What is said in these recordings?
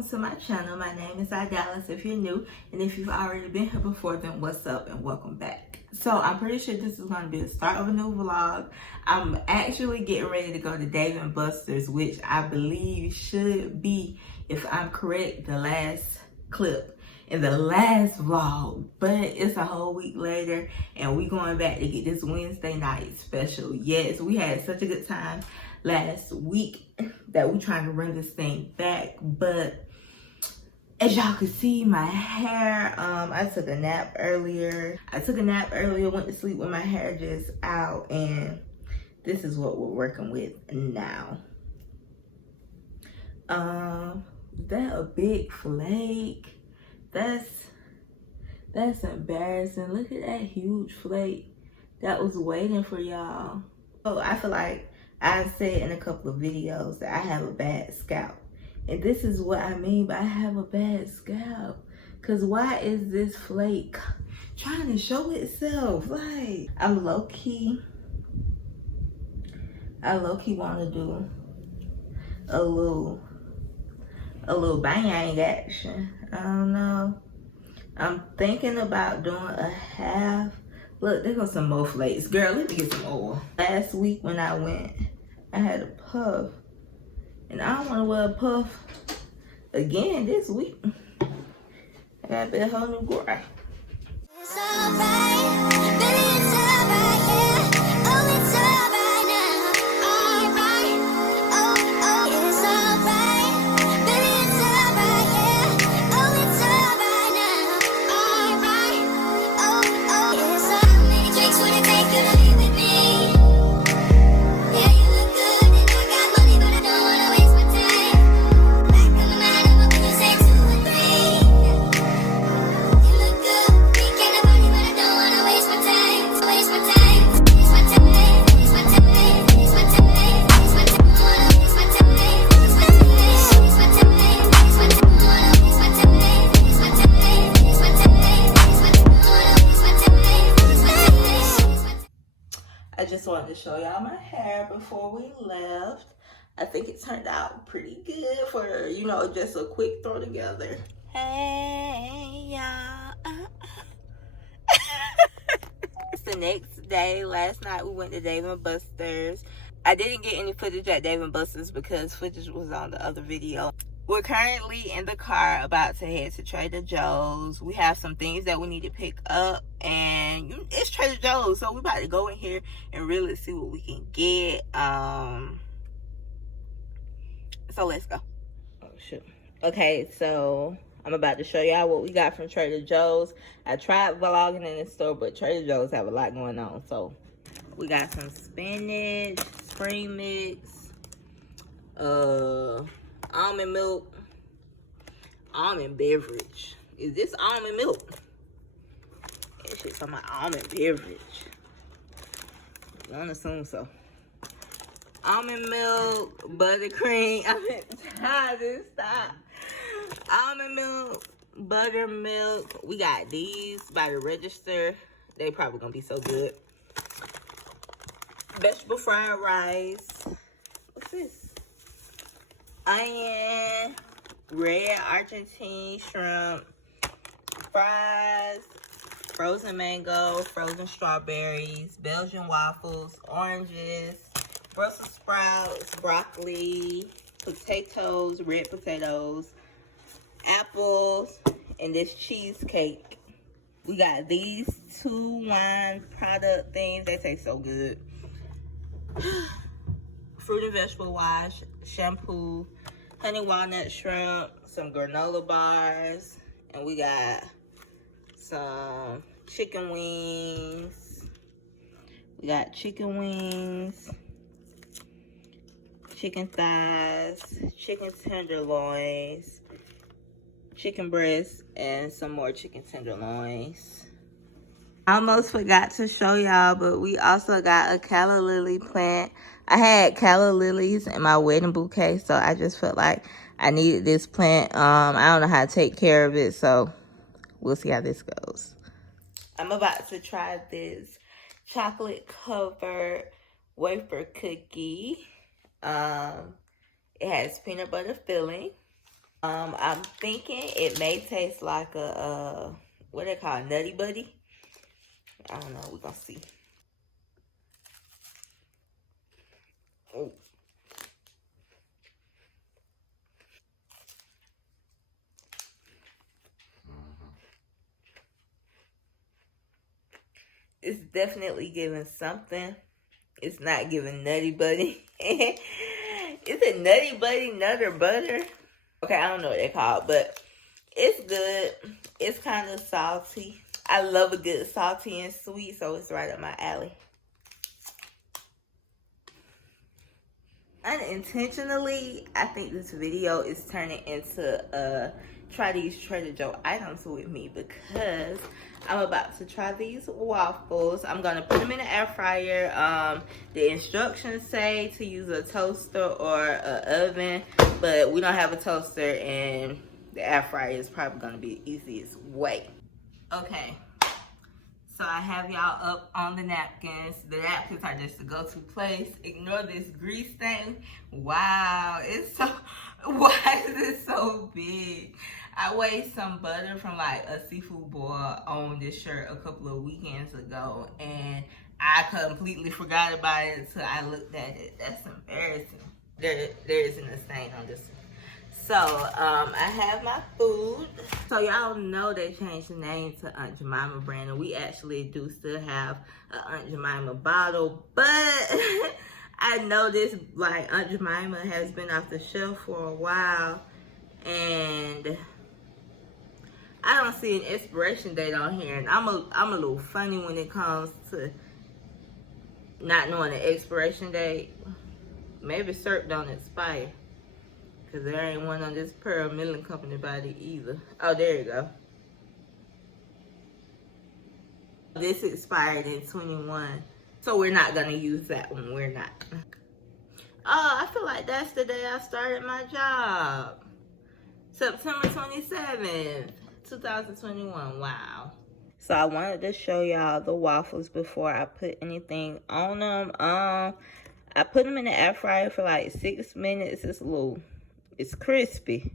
welcome to my channel. My name is Idalis if you're new, and if you've already been here before, then what's up and welcome back. So I'm pretty sure this is going to be the start of a new vlog. I'm actually getting ready to go to Dave & Buster's, which I believe should be, if I'm correct, the last clip in the last vlog, but it's a whole week later and we going back to get this Wednesday night special. Yes, we had such a good time last week that we trying to run this thing back, but as y'all can see, my hair, I took a nap earlier, went to sleep with my hair just out, and this is what we're working with now. That a big flake. That's embarrassing. Look at that huge flake that was waiting for y'all. So I feel like I've said in a couple of videos that I have a bad scalp. And this is what I mean by I have a bad scalp. Cause why is this flake trying to show itself? Like, I low-key wanna do a little bang action. I don't know. I'm thinking about doing a half. Look, there goes some more flakes. Girl, let me get some oil. Last week when I went, I had a puff. And I don't want to wear a puff again this week. I gotta be a whole new girl. It's alright, baby, it's alright, yeah. Oh, it's alright now. Alright, oh, it's alright, baby, it's alright, yeah. Oh, it's alright now. Alright, oh, it's alright. How many drinks would it take you to be with me? Yeah, you look good and I got money, but I don't wanna waste my time. Back on the matter, what can you say 2 or 3? You look good, we get the money, but I don't wanna waste my time. Waste my time, waste my time, waste my time, waste my time, waste my time, wanna waste my time, waste my time, waste my time, waste my time, wanna waste my time, waste my time, waste my time, waste my time, wanna waste my time, waste my time, waste my time. I just wanted to show y'all my hair before we left. I think it turned out pretty good for, you know, just a quick throw together. Hey, y'all. It's the next day. Last night we went to Dave & Buster's. I didn't get any footage at Dave & Buster's because footage was on the other video. We're currently in the car about to head to Trader Joe's. We have some things that we need to pick up, and it's Trader Joe's, so we're about to go in here and really see what we can get. So let's go. Oh shoot. Okay, so I'm about to show y'all what we got from Trader Joe's. I tried vlogging in the store, but Trader Joe's have a lot going on. So we got some spinach, spring mix, almond milk, almond beverage. Is this almond milk? That shit's talking about almond beverage. I don't assume so. Almond milk, buttercream. I'm tired to stop. Almond milk, buttermilk. We got these by the register. They probably gonna be so good. Vegetable fried rice. What's this? Onion, red Argentine shrimp, fries, frozen mango, frozen strawberries, Belgian waffles, oranges, Brussels sprouts, broccoli, potatoes, red potatoes, apples, and this cheesecake. We got these 2 wine product things. They taste so good. Fruit and vegetable wash, shampoo, honey walnut shrimp, some granola bars, and we got some chicken wings. We got chicken wings, chicken thighs, chicken tenderloins, chicken breasts, and some more chicken tenderloins. I almost forgot to show y'all, but we also got a calla lily plant. I had calla lilies in my wedding bouquet, so I just felt like I needed this plant. I don't know how to take care of it, so we'll see how this goes. I'm about to try this chocolate covered wafer cookie. It has peanut butter filling. I'm thinking it may taste like a, what they call Nutty Buddy. I don't know, we're gonna see. Oh. It's definitely giving something. It's not giving Nutty Buddy. Is it Nutty Buddy, Nutter Butter? Okay, I don't know what they call it, but it's good. It's kind of salty. I love a good salty and sweet, so it's right up my alley. Unintentionally, I think this video is turning into try these Trader Joe items with me, because I'm about to try these waffles. I'm gonna put them in the air fryer. The instructions say to use a toaster or an oven, but we don't have a toaster, and the air fryer is probably gonna be the easiest way. Okay, so I have y'all up on the napkins. The napkins are just the go-to place. Ignore this grease thing. Wow, it's so, why is it so big? I weighed some butter from like a seafood boil on this shirt a couple of weekends ago, and I completely forgot about it until I looked at it. That's embarrassing. There isn't a stain on this one. So, I have my food. So, y'all know they changed the name to Aunt Jemima brand, and we actually do still have an Aunt Jemima bottle, but I know this, like, Aunt Jemima has been off the shelf for a while, and I don't see an expiration date on here, and I'm a little funny when it comes to not knowing the expiration date. Maybe syrup don't expire, because there ain't one on this Pearl Milling Company body either. Oh, there you go. This expired in 21. So we're not going to use that one. We're not. Oh, I feel like that's the day I started my job. September 27th, 2021. Wow. So I wanted to show y'all the waffles before I put anything on them. I put them in the air fryer for like 6 minutes. It's crispy.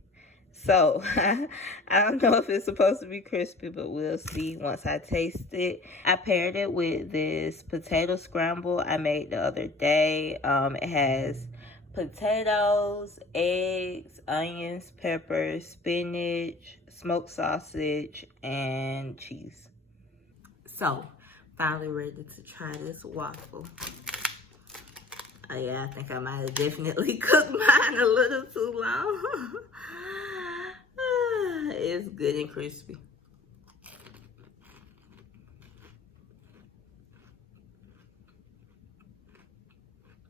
So I don't know if it's supposed to be crispy, but we'll see once I taste it. I paired it with this potato scramble I made the other day. It has potatoes, eggs, onions, peppers, spinach, smoked sausage, and cheese. So finally ready to try this waffle. Oh yeah, I think I might have definitely cooked mine a little too long. It's good and crispy.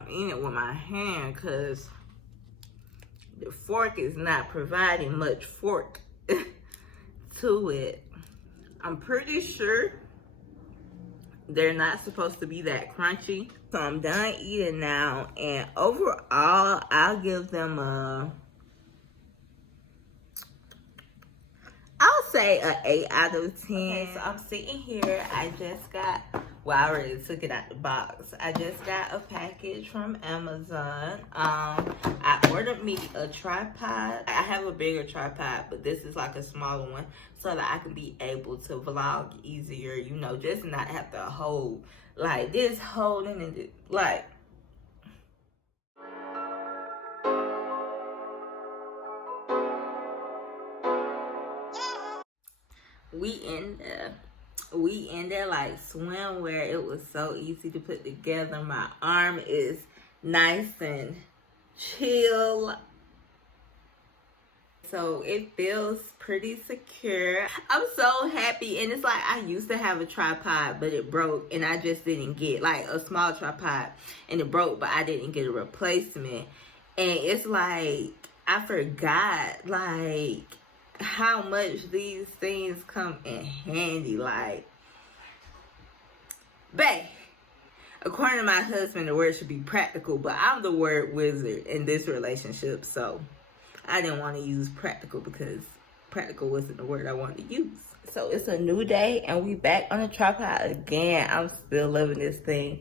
I'm eating it with my hand because the fork is not providing much fork to it. I'm pretty sure they're not supposed to be that crunchy. So I'm done eating now, and overall, I'll give them I'll say an 8 out of 10. Okay, so I'm sitting here. I just got, well, I already took it out the box. I just got a package from Amazon. I ordered me a tripod. I have a bigger tripod, but this is like a smaller one, so that I can be able to vlog easier, you know, just not have to hold like this, holding and like. We in there like swimwear. It was so easy to put together. My arm is nice and chill, so it feels pretty secure. I'm so happy, and it's like I used to have a tripod, but it broke, and I just didn't get, like, a small tripod, and it broke, but I didn't get a replacement. And it's like I forgot, like, how much these things come in handy. Like, babe, according to my husband, the word should be practical, but I'm the word wizard in this relationship, so I didn't want to use practical because practical wasn't the word I wanted to use. So it's a new day, and we back on the tripod again. I'm still loving this thing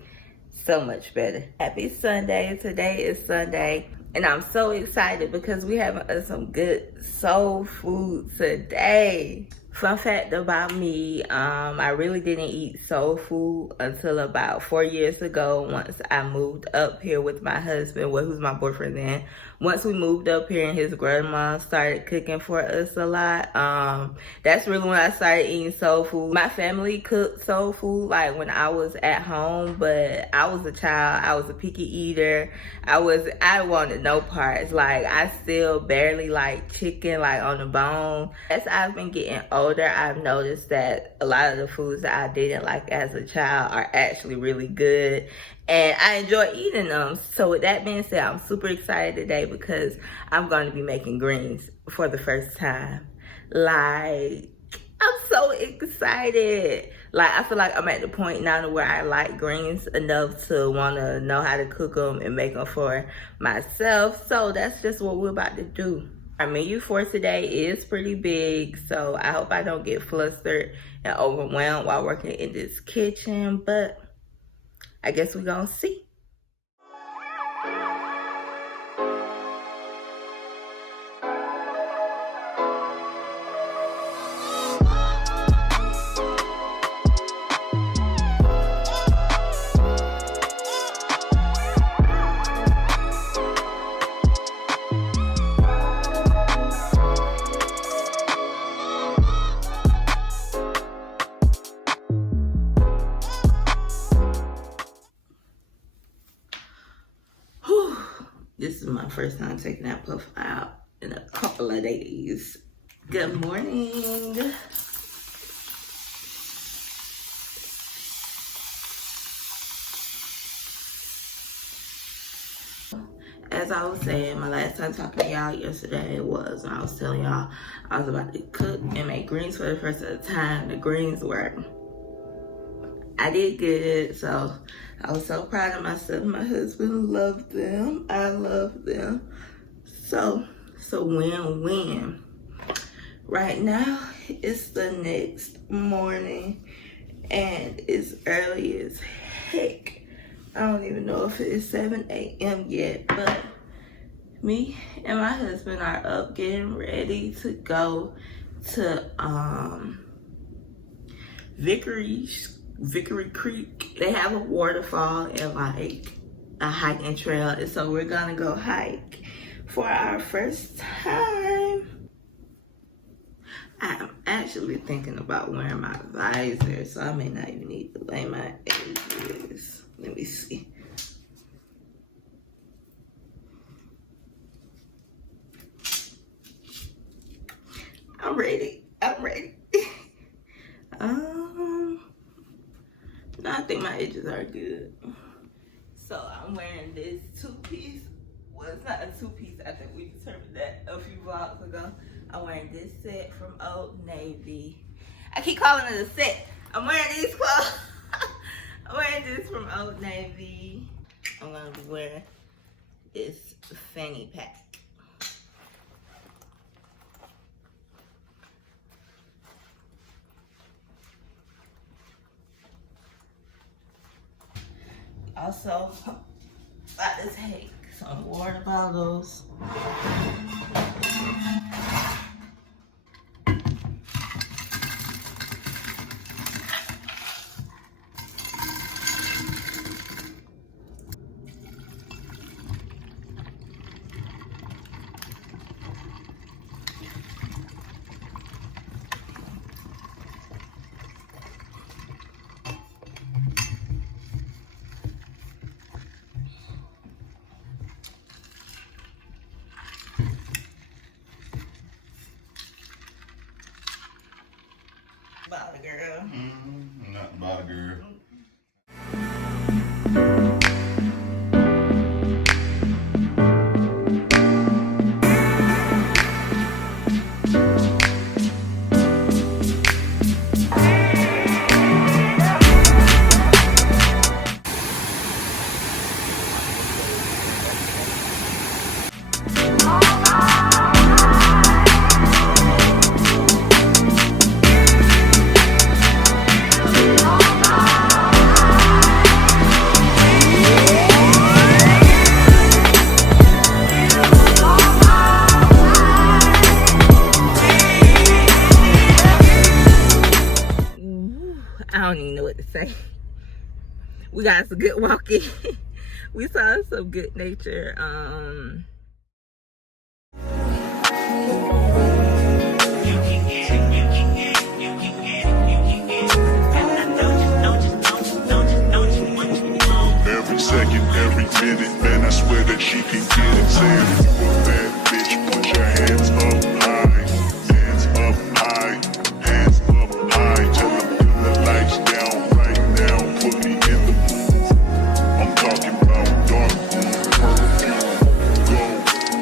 so much better. Happy Sunday. Today is Sunday. And I'm so excited because we having some good soul food today. Fun fact about me, I really didn't eat soul food until about 4 years ago once I moved up here with my husband, well, who's my boyfriend then. Once we moved up here and his grandma started cooking for us a lot, that's really when I started eating soul food. My family cooked soul food like when I was at home, but I was a child, I was a picky eater. I wanted no parts. Like, I still barely like chicken, like on the bone. As I've been getting older, I've noticed that a lot of the foods that I didn't like as a child are actually really good, and I enjoy eating them. So with that being said, I'm super excited today because I'm going to be making greens for the first time. Like, I'm so excited. Like, I feel like I'm at the point now where I like greens enough to want to know how to cook them and make them for myself. So that's just what we're about to do. Our menu for today is pretty big, so I hope I don't get flustered and overwhelmed while working in this kitchen, but I guess we're gonna see. This is my first time taking that puff out in a couple of days. Good morning. As I was saying, my last time talking to y'all yesterday was when I was telling y'all I was about to cook and make greens for the first time. The greens were, I did good, so I was so proud of myself. My husband loved them. I love them. So win-win. Right now, it's the next morning, and it's early as heck. I don't even know if it is 7 a.m. yet, but me and my husband are up getting ready to go to Vickery Creek. They have a waterfall and like a hiking trail, and so we're gonna go hike for our first time. I'm actually thinking about wearing my visor, so I may not even need to lay my edges. Let me see. I'm ready. No, I think my edges are good. So I'm wearing this two-piece. Well, it's not a two-piece. I think we determined that a few vlogs ago. I'm wearing this set from Old Navy. I keep calling it a set. I'm wearing these clothes. I'm wearing this from Old Navy. I'm gonna be wearing this fanny pack. Also, about to take some water bottles. About a girl. Not about a girl. what to say. We got some good walking. We saw some good nature.